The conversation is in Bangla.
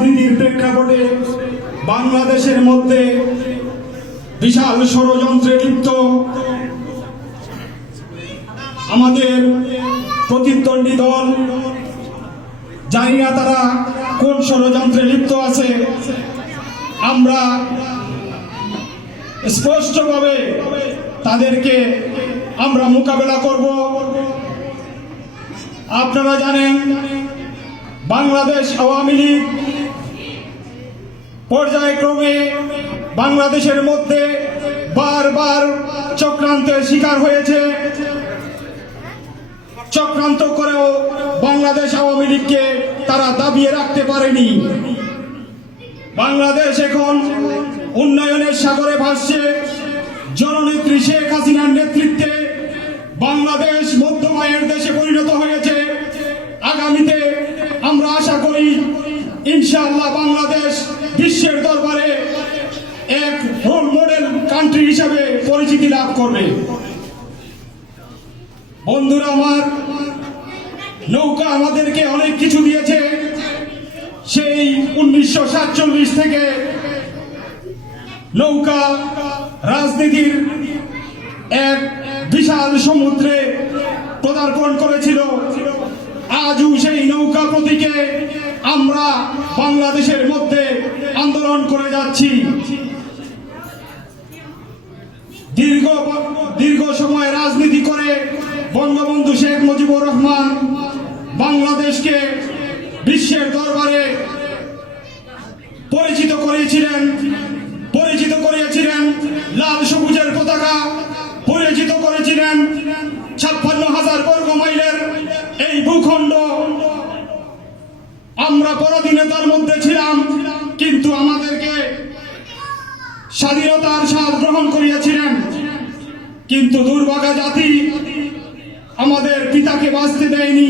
রাজনীতির প্রেক্ষাপটে বাংলাদেশের মধ্যে বিশাল ষড়যন্ত্রে লিপ্ত আমাদের প্রতিদ্বন্দ্বী দল, জানি না তারা কোন ষড়যন্ত্রে লিপ্ত আছে। আমরা স্পষ্টভাবে তাদেরকে আমরা মোকাবেলা করব। আপনারা জানেন বাংলাদেশ আওয়ামী লীগ পর্যায়ক্রমে বাংলাদেশের মধ্যে বারবার চক্রান্তের শিকার হয়েছে। চক্রান্ত করেও বাংলাদেশ আওয়ামী লীগকে তারা দাবিয়ে রাখতে পারেনি। বাংলাদেশ এখন উন্নয়নের সাগরে ভাসছে। জননেত্রী শেখ হাসিনার নেতৃত্বে বাংলাদেশ মধ্যম আয়ের দেশে পরিণত হয়েছে। আগামীতে আমরা আশা করি ইনশাআল্লাহ বাংলাদেশ বিশ্বের দরবারে এক রোল মডেল কান্ট্রি হিসেবে পরিচিতি লাভ করবে। বন্ধুরা আমার, নৌকা আমাদেরকে অনেক কিছু দিয়েছে। সেই 1947 থেকে নৌকা রাজনীতির এক বিশাল সমুদ্রে পদার্পণ করেছিল। আজও সেই নৌকা প্রতীকে আমরা বাংলাদেশের মধ্যে আন্দোলন করে যাচ্ছি। দীর্ঘ সময় রাজনীতি করে বঙ্গবন্ধু শেখ মুজিবুর রহমান বাংলাদেশকে বিশ্বের দরবারে পরিচিত করিয়েছিলেন লাল সবুজের পতাকা, পরিচিত করেছিলেন 56,000 বর্গ মাইলের এই ভূখণ্ড। আমরা পরাধীনতার মধ্যে ছিলাম, কিন্তু আমাদেরকে স্বাধীনতার স্বাদ গ্রহণ করিয়েছিলেন। কিন্তু দুর্ভাগা জাতি আমাদের পিতাকে বাঁচতে দেয়নি।